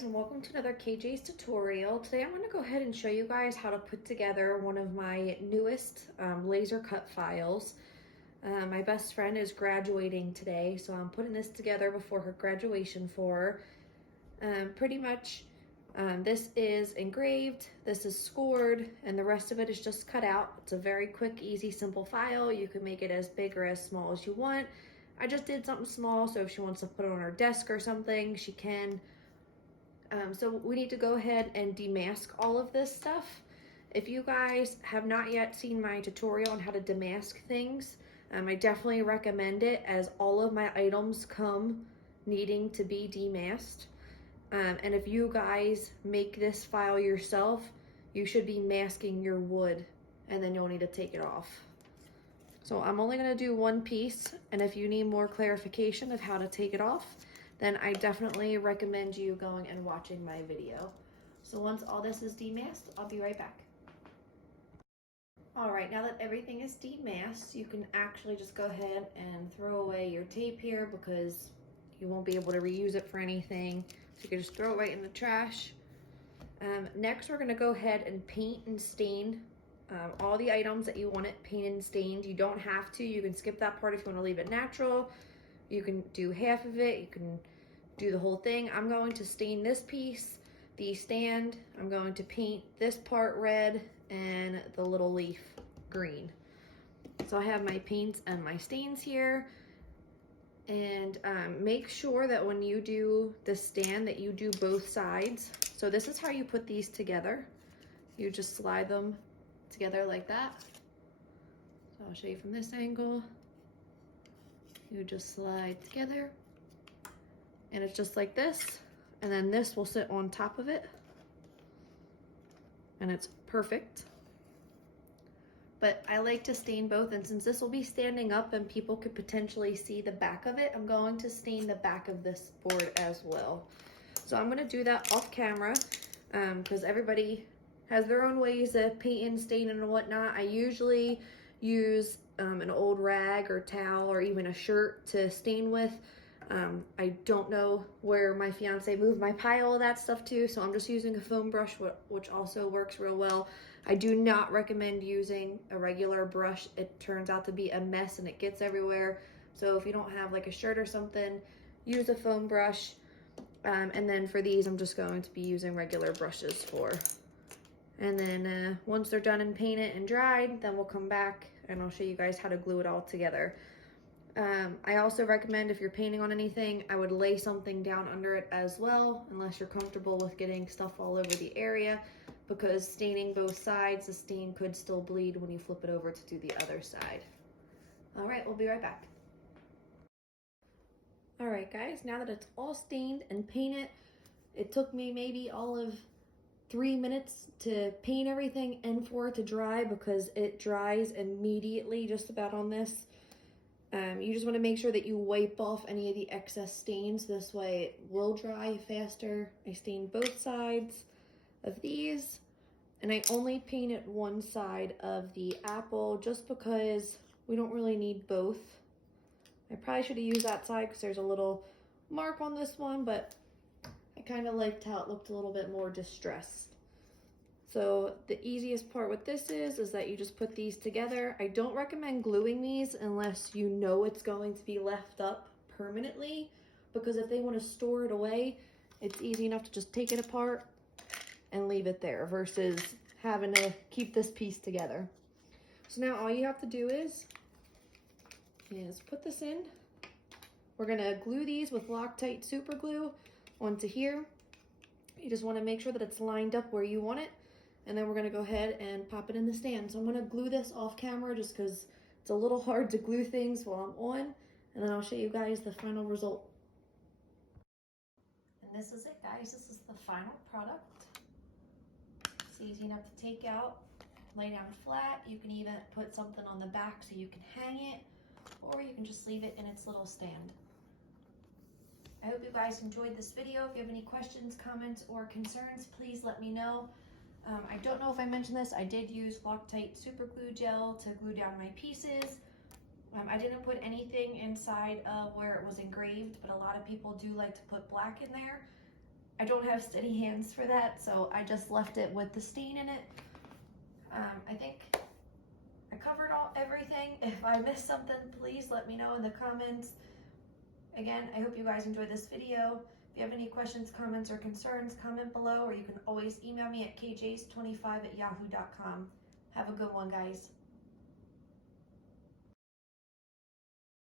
guys, and welcome to another KJ's tutorial. Today I'm going to go ahead and show you guys how to put together one of my newest laser cut files. My best friend is graduating today, so I'm putting this together before her graduation for her. Pretty much this is engraved, this is scored, and the rest of it is just cut out. It's a very quick, easy, simple file. You can make it as big or as small as you want. I just did something small, so if she wants to put it on her desk or something, she can. So we need to go ahead and demask all of this stuff. If you guys have not yet seen my tutorial on how to demask things, I definitely recommend it, as all of my items come needing to be demasked. And if you guys make this file yourself, you should be masking your wood, and then you'll need to take it off. So I'm only going to do one piece, and if you need more clarification of how to take it off, then I definitely recommend you going and watching my video. So once all this is demasked, I'll be right back. All right, now that everything is demasked, you can actually just go ahead and throw away your tape here, because you won't be able to reuse it for anything. So you can just throw it right in the trash. Next, we're gonna go ahead and paint and stain all the items that you want it painted and stained. You don't have to, you can skip that part if you wanna leave it natural. You can do half of it, you can do the whole thing. I'm going to stain this piece, the stand. I'm going to paint this part red and the little leaf green. So I have my paints and my stains here. And make sure that when you do the stand that you do both sides. So this is how you put these together. You just slide them together like that. So I'll show you from this angle. You just slide together, and it's just like this, and then this will sit on top of it, and it's perfect. But I like to stain both, and since this will be standing up and people could potentially see the back of it, I'm going to stain the back of this board as well. So I'm gonna do that off camera, because everybody has their own ways of painting, staining, and whatnot. I usually use an old rag or towel or even a shirt to stain with. I don't know where my fiance moved my pile of that stuff to, so I'm just using a foam brush, which also works real well. I do not recommend using a regular brush. It turns out to be a mess and it gets everywhere. So if you don't have like a shirt or something, use a foam brush. And then for these, I'm just going to be using regular brushes for. And then once they're done and painted and dried, then we'll come back and I'll show you guys how to glue it all together. I also recommend, if you're painting on anything, I would lay something down under it as well, unless you're comfortable with getting stuff all over the area, because staining both sides, the stain could still bleed when you flip it over to do the other side. All right, we'll be right back. All right, guys, now that it's all stained and painted, it took me maybe all of 3 minutes to paint everything and for it to dry, because it dries immediately just about on this. You just want to make sure that you wipe off any of the excess stains. This way it will dry faster. I stained both sides of these, and I only painted one side of the apple just because we don't really need both. I probably should have used that side because there's a little mark on this one, but I kind of liked how it looked a little bit more distressed. So the easiest part with this is that you just put these together. I don't recommend gluing these unless you know it's going to be left up permanently, because if they want to store it away, it's easy enough to just take it apart and leave it there versus having to keep this piece together. So now all you have to do is put this in. We're gonna glue these with Loctite super glue onto here. You just want to make sure that it's lined up where you want it. And then we're gonna go ahead and pop it in the stand. So I'm gonna glue this off camera just because it's a little hard to glue things while I'm on. And then I'll show you guys the final result. And this is it, guys. This is the final product. It's easy enough to take out, lay down flat. You can even put something on the back so you can hang it, or you can just leave it in its little stand. I hope you guys enjoyed this video. If you have any questions, comments, or concerns, please let me know. I don't know if I mentioned this, I did use Loctite super glue gel to glue down my pieces. I didn't put anything inside of where it was engraved, but a lot of people do like to put black in there. I don't have steady hands for that, so I just left it with the stain in it. I think I covered everything. If I missed something, please let me know in the comments. Again, I hope you guys enjoyed this video. If you have any questions, comments, or concerns, comment below, or you can always email me at kjs25@yahoo.com. Have a good one, guys.